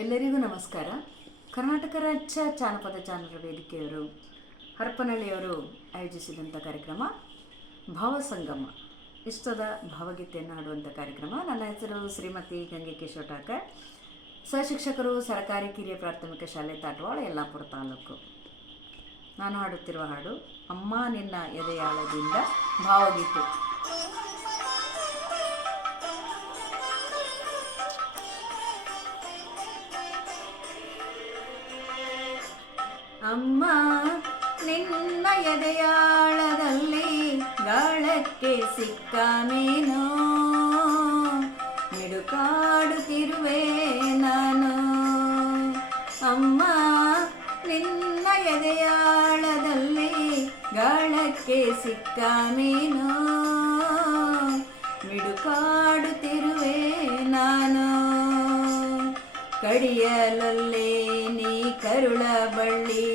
ಎಲ್ಲರಿಗೂ ನಮಸ್ಕಾರ. ಕರ್ನಾಟಕ ರಾಜ್ಯ ಜಾನಪದ ಚಾನಲ್ ವೇದಿಕೆಯವರು, ಹರಪನಹಳ್ಳಿಯವರು ಆಯೋಜಿಸಿದಂಥ ಕಾರ್ಯಕ್ರಮ ಭಾವಸಂಗಮ ಇಷ್ಟದ ಭಾವಗೀತೆಯನ್ನು ಹಾಡುವಂಥ ಕಾರ್ಯಕ್ರಮ. ನನ್ನ ಹೆಸರು ಶ್ರೀಮತಿ ಗಂಗೆ ಕೇಶವಟಾಕ ಸಹಶಿಕ್ಷಕರು, ಸರಕಾರಿ ಕಿರಿಯ ಪ್ರಾಥಮಿಕ ಶಾಲೆ ತಾಟವಾಳ, ಯಲ್ಲಾಪುರ ತಾಲೂಕು. ನಾನು ಹಾಡುತ್ತಿರುವ ಹಾಡು, ಅಮ್ಮ ನಿನ್ನ ಎದೆಯಾಳದಿಂದ ಭಾವಗೀತೆ. ಅಮ್ಮ ನಿನ್ನ ಎದೆಯಾಳದಲ್ಲಿ ಗಾಳಕ್ಕೆ ಸಿಕ್ಕ ಮೀನು ಮಿಡುಕಾಡುತ್ತಿರುವೆ ನಾನು. ಅಮ್ಮ, ನಿನ್ನ ಎದೆಯಾಳದಲ್ಲಿ ಗಾಳಕ್ಕೆ ಸಿಕ್ಕ ಮೀನು ಮಿಡುಕಾಡುತ್ತಿರುವೆ ನಾನು. ಕಡಿಯಲಲ್ಲೇ ನೀ ಕರುಳ ಬಳ್ಳಿ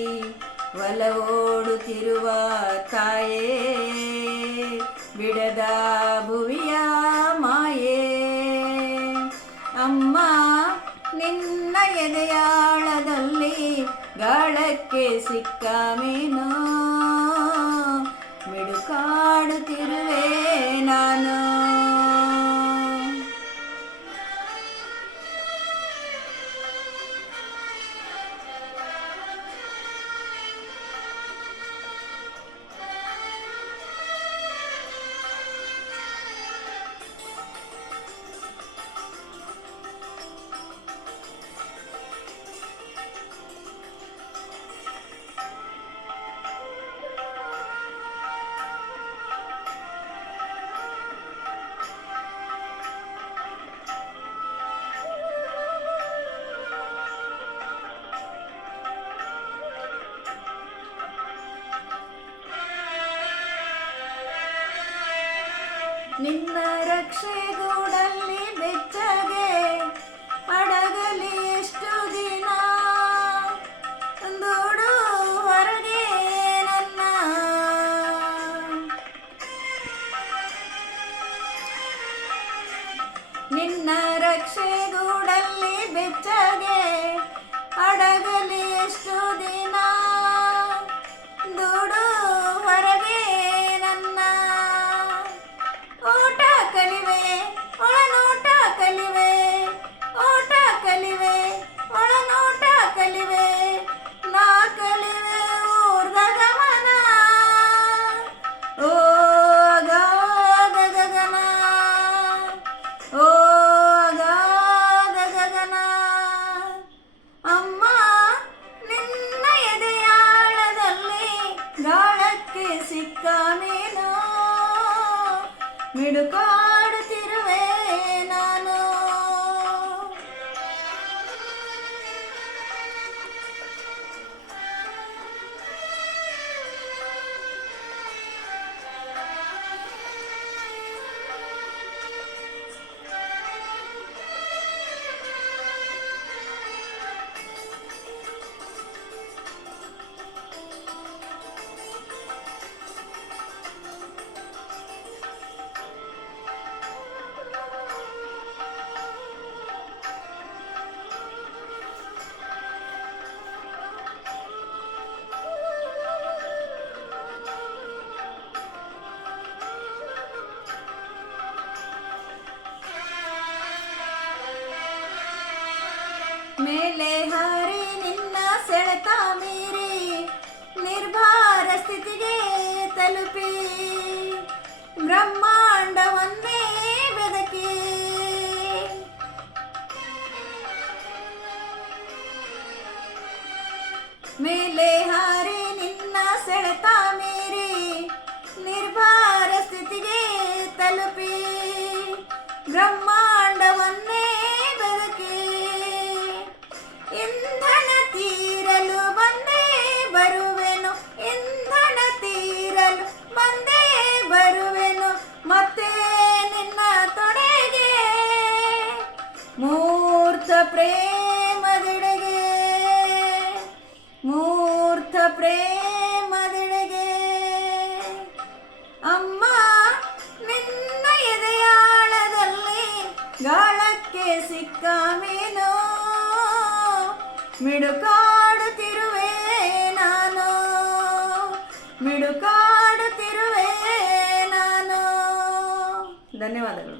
ಒಲವೋಡುತ್ತಿರುವ ತಾಯೇ ಬಿಡದ ಭುವಿಯ ಮಾಯೇ. ಅಮ್ಮ ನಿನ್ನ ಎದೆಯಾಳದಲ್ಲಿ ಗಾಳಕ್ಕೆ ಸಿಕ್ಕ ಮೀನೋ. ಮಿಡುಕಾಡುತ್ತಿರುವೆ ನಾನು. ನಿನ್ನ ರಕ್ಷೆಗೂಡಲ್ಲಿ ಬೆಚ್ಚಗೆ ಅಡಗಲಿ ಎಷ್ಟು ದಿನ? ದೂಡು ಹೊರಗೆ ನನ್ನ. ನಿನ್ನ ರಕ್ಷೆಗೂಡಲ್ಲಿ ಬೆಚ್ಚಗೆ ಅಡಗಲಿ ಎಷ್ಟು ದಿನ? ಸಿಕ್ಕ ಮೀನು ಮಿಡುಕಾಡುತ್ತಿರುವೆ ಮೇಲೆ ಹಾರಿ ನಿನ್ನ ಸೆಳೆತ ಮೀರಿ ನಿರ್ಭಾರ ಸ್ಥಿತಿಗೆ ತಲುಪಿ. ಬ್ರಹ್ಮಾಂಡವನ್ನೇ ಬೆದಕಿ. ಮೇಲೆ ಹಾರಿ ನಿನ್ನ ಸೆಳೆತ ಮೀರಿ ನಿರ್ಭಾರ ಸ್ಥಿತಿಗೆ ತಲುಪಿ. ಬ್ರಹ್ಮಾಂಡವನ್ನೇ ಮೂರ್ತ ಪ್ರೇಮದೆಡೆಗೆ ಮೂರ್ತ ಪ್ರೇಮದೆಡೆಗೆ. ಅಮ್ಮ, ನಿನ್ನ ಎದೆಯಾಳದಲ್ಲಿ ಗಾಳಕ್ಕೆ ಸಿಕ್ಕ ಮೀನು, ಮಿಡುಕಾಡುತ್ತಿರುವೆ ನಾನು ಮಿಡುಕಾಡುತ್ತಿರುವೆ ನಾನು. ಧನ್ಯವಾದಗಳು.